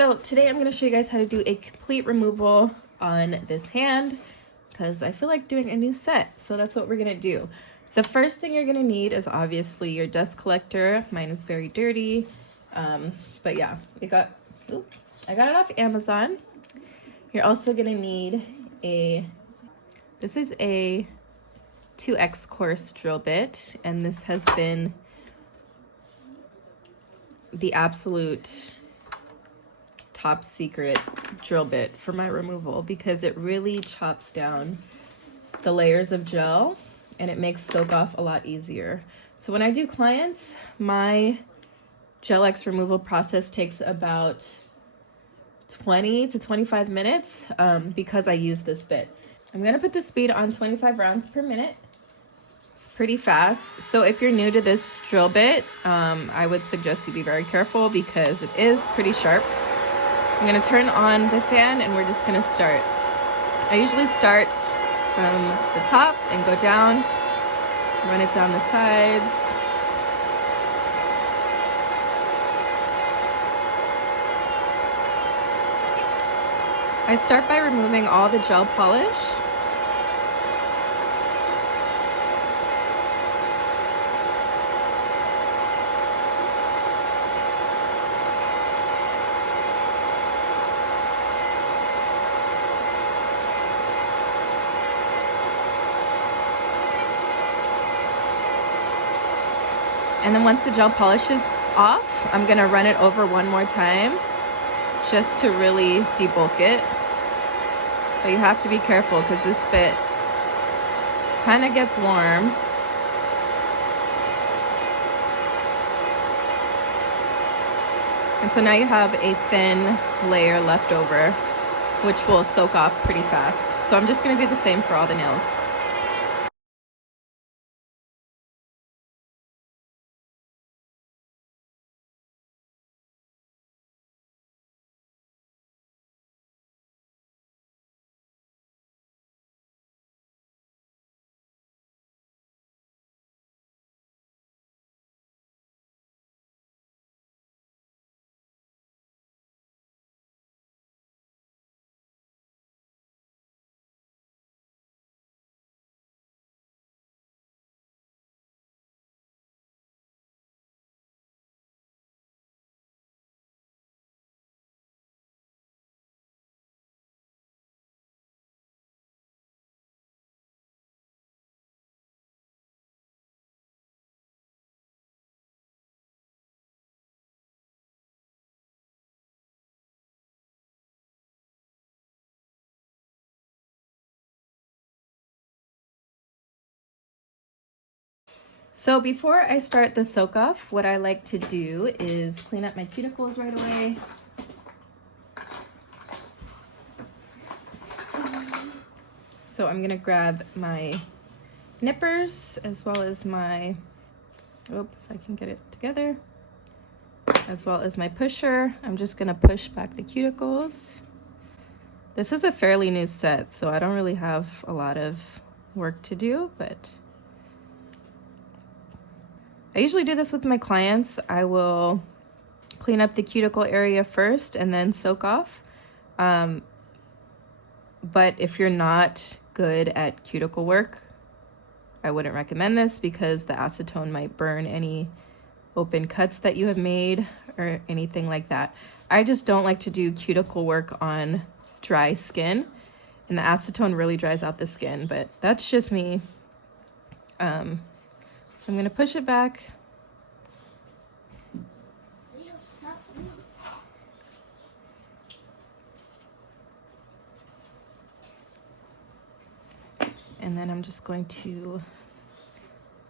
So today I'm going to show you guys how to do a complete removal on this hand because I feel like doing a new set. So that's what we're going to do. The first thing you're going to need is obviously your dust collector. Mine is very dirty. But yeah, I got it off Amazon. You're also going to need this is a 2X course drill bit, and this has been the absolute top secret drill bit for my removal because it really chops down the layers of gel and it makes soak off a lot easier. So when I do clients, my Gel X removal process takes about 20 to 25 minutes because I use this bit. I'm gonna put the speed on 25 rounds per minute. It's pretty fast. So if you're new to this drill bit, I would suggest you be very careful because it is pretty sharp. I'm gonna turn on the fan and we're just gonna start. I usually start from the top and go down, run it down the sides. I start by removing all the gel polish. And then once the gel polish is off, I'm gonna run it over one more time just to really debulk it. But you have to be careful because this bit kind of gets warm. And so now you have a thin layer left over, which will soak off pretty fast. So I'm just gonna do the same for all the nails. So before I start the soak off, what I like to do is clean up my cuticles right away. So I'm gonna grab my nippers as well as my, if I can get it together, as well as my pusher. I'm just gonna push back the cuticles. This is a fairly new set, so I don't really have a lot of work to do, but I usually do this with my clients. I will clean up the cuticle area first and then soak off. But if you're not good at cuticle work, I wouldn't recommend this because the acetone might burn any open cuts that you have made or anything like that. I just don't like to do cuticle work on dry skin, and the acetone really dries out the skin, but that's just me. So I'm gonna push it back. And then I'm just going to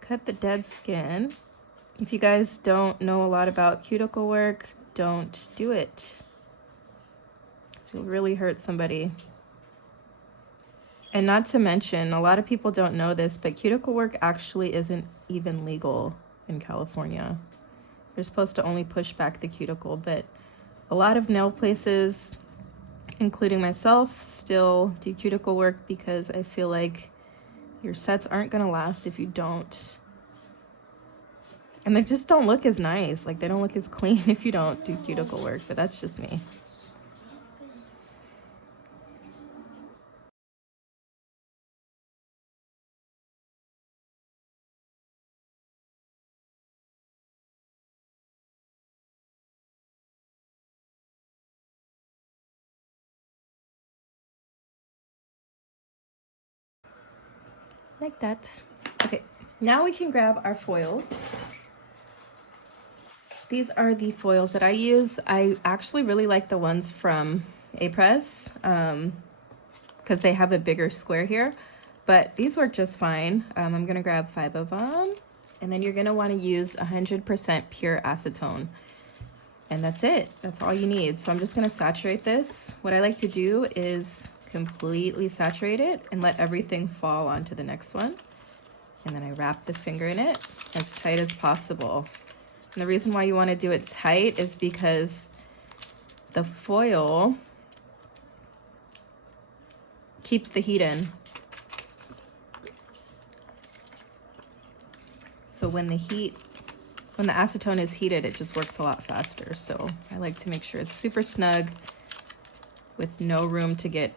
cut the dead skin. If you guys don't know a lot about cuticle work, don't do it. So you'll really hurt somebody. And not to mention, a lot of people don't know this, but cuticle work actually isn't even legal in California. You're supposed to only push back the cuticle, but a lot of nail places, including myself, still do cuticle work because I feel like your sets aren't gonna last if you don't. And they just don't look as nice. Like, they don't look as clean if you don't do cuticle work, but that's just me. like that. Okay, now we can grab our foils. These are the foils that I use. I actually really like the ones from A-Press because they have a bigger square here, but these work just fine. I'm gonna grab 5 of them, and then you're gonna wanna use 100% pure acetone. And that's it, that's all you need. So I'm just gonna saturate this. What I like to do is completely saturate it and let everything fall onto the next one. And then I wrap the finger in it as tight as possible. And the reason why you want to do it tight is because the foil keeps the heat in. So when the acetone is heated, it just works a lot faster. So I like to make sure it's super snug with no room to get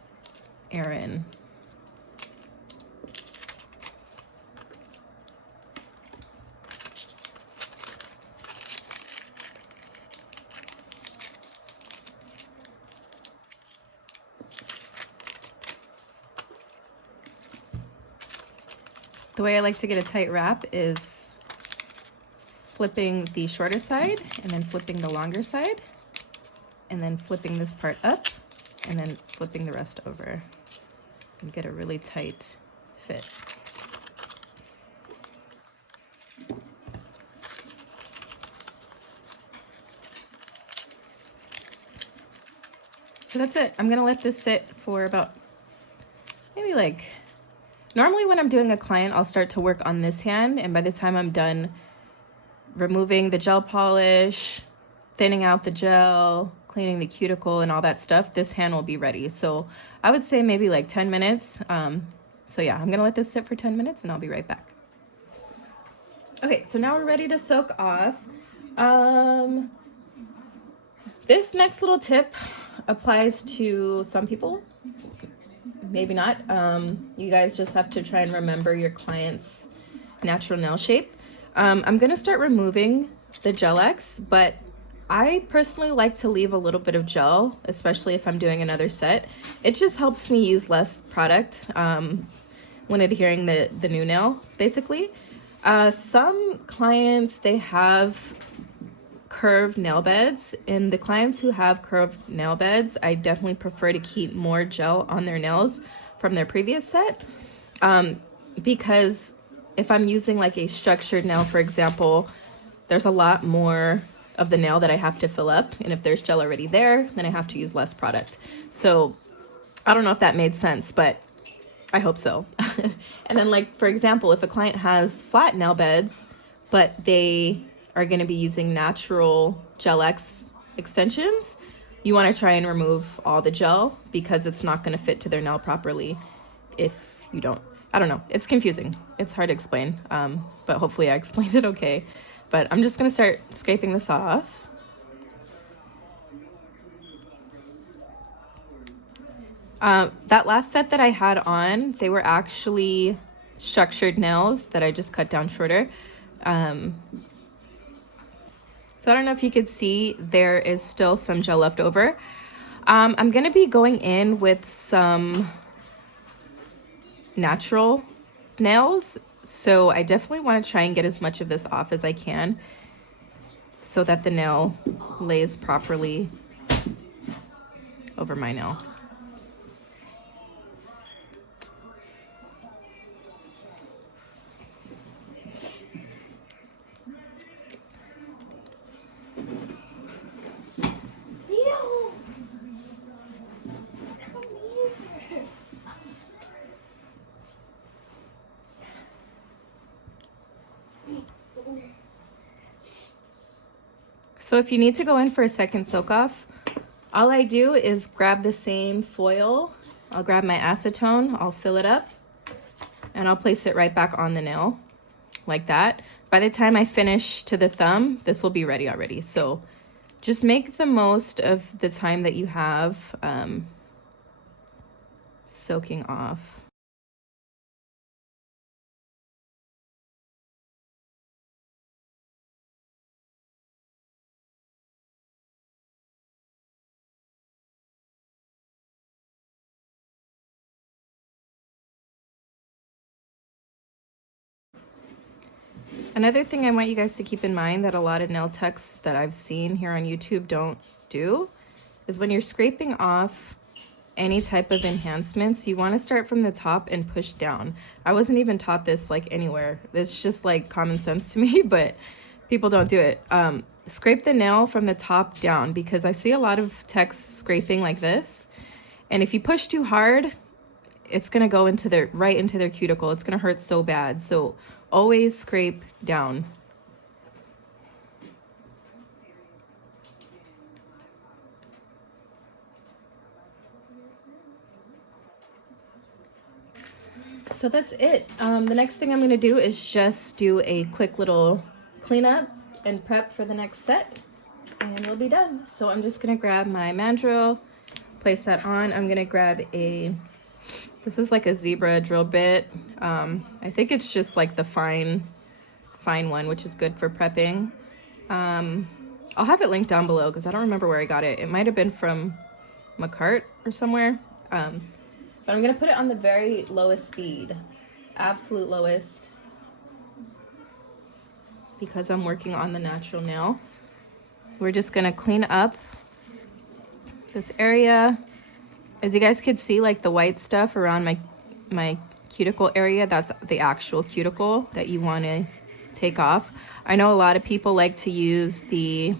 air in. The way I like to get a tight wrap is flipping the shorter side and then flipping the longer side and then flipping this part up and then flipping the rest over and get a really tight fit. So that's it. I'm gonna let this sit for about maybe like, normally when I'm doing a client, I'll start to work on this hand, and by the time I'm done removing the gel polish, thinning out the gel, cleaning the cuticle and all that stuff, this hand will be ready. So I would say maybe like 10 minutes. So yeah, I'm gonna let this sit for 10 minutes and I'll be right back. Okay, so now we're ready to soak off. This next little tip applies to some people, maybe not. You guys just have to try and remember your client's natural nail shape. I'm gonna start removing the gel X, but I personally like to leave a little bit of gel, especially if I'm doing another set. It just helps me use less product when adhering the new nail, basically. Some clients, they have curved nail beds, and the clients who have curved nail beds, I definitely prefer to keep more gel on their nails from their previous set, because if I'm using like a structured nail, for example, there's a lot more of the nail that I have to fill up, and if there's gel already there, then I have to use less product. So I don't know if that made sense, but I hope so. And then, like, for example, if a client has flat nail beds, but they are going to be using natural gel X extensions, you want to try and remove all the gel because it's not going to fit to their nail properly if you don't. I don't know. It's confusing. It's hard to explain, but hopefully I explained it okay. But I'm just going to start scraping this off. That last set that I had on, they were actually structured nails that I just cut down shorter. So I don't know if you could see, there is still some gel left over. I'm gonna be going in with some natural nails, so I definitely want to try and get as much of this off as I can so that the nail lays properly over my nail. So if you need to go in for a second soak off, all I do is grab the same foil. I'll grab my acetone, I'll fill it up, and I'll place it right back on the nail like that. By the time I finish to the thumb, this will be ready already. So just make the most of the time that you have soaking off. Another thing I want you guys to keep in mind that a lot of nail techs that I've seen here on YouTube don't do is when you're scraping off any type of enhancements, you want to start from the top and push down. I wasn't even taught this like anywhere. It's just like common sense to me, but people don't do it. Scrape the nail from the top down, because I see a lot of techs scraping like this, and if you push too hard, it's gonna go into their right into their cuticle. It's gonna hurt so bad. So always scrape down. So that's it. The next thing I'm gonna do is just do a quick little cleanup and prep for the next set, and we'll be done. So I'm just gonna grab my mandrel, place that on. I'm gonna grab this is like a zebra drill bit. I think it's just like the fine one, which is good for prepping. I'll have it linked down below because I don't remember where I got it. It might have been from McCart or somewhere. But I'm gonna put it on the very lowest speed, absolute lowest, because I'm working on the natural nail. We're just gonna clean up this area. As you guys could see, like the white stuff around my cuticle area, that's the actual cuticle that you wanna take off. I know a lot of people like to use the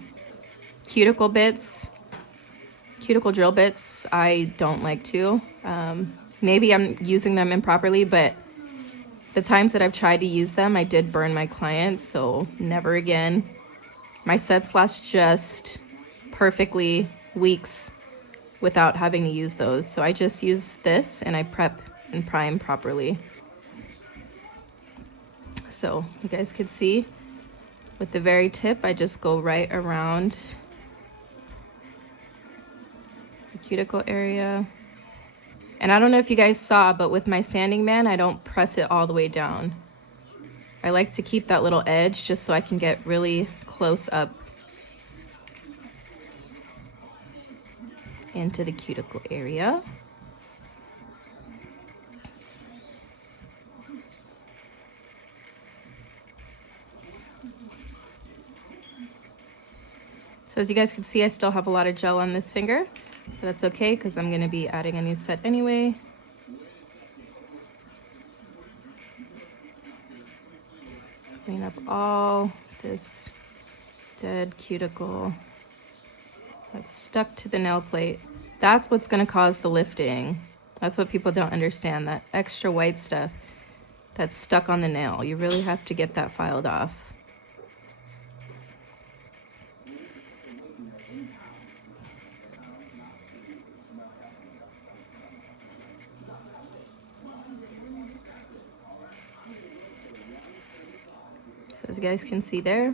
cuticle drill bits. I don't like to. Maybe I'm using them improperly, but the times that I've tried to use them, I did burn my clients, so never again. My sets last just perfectly weeks without having to use those. So I just use this and I prep and prime properly. So you guys could see with the very tip, I just go right around the cuticle area. And I don't know if you guys saw, but with my sanding band, I don't press it all the way down. I like to keep that little edge just so I can get really close up into the cuticle area. So as you guys can see, I still have a lot of gel on this finger. But that's okay, because I'm going to be adding a new set anyway. Clean up all this dead cuticle that's stuck to the nail plate. That's what's going to cause the lifting. That's what people don't understand, that extra white stuff that's stuck on the nail. You really have to get that filed off. As you guys can see there,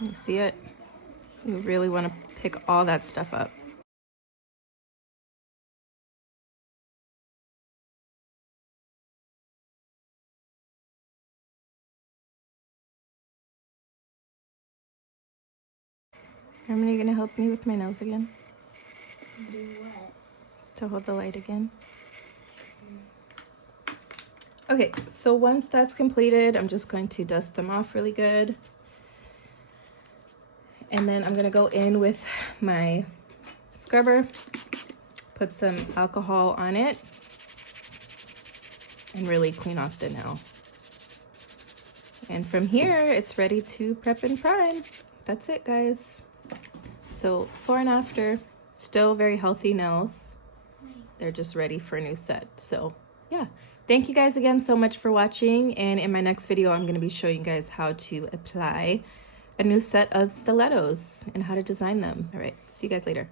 you see it? You really want to pick all that stuff up. Are you going to help me with my nails again? Do what? To hold the light again. Okay, so once that's completed, I'm just going to dust them off really good. And then I'm gonna go in with my scrubber, put some alcohol on it, and really clean off the nail. And from here, it's ready to prep and prime. That's it, guys. So before and after, still very healthy nails. They're just ready for a new set. So yeah. Thank you guys again so much for watching, and in my next video I'm going to be showing you guys how to apply a new set of stilettos and how to design them. All right, see you guys later.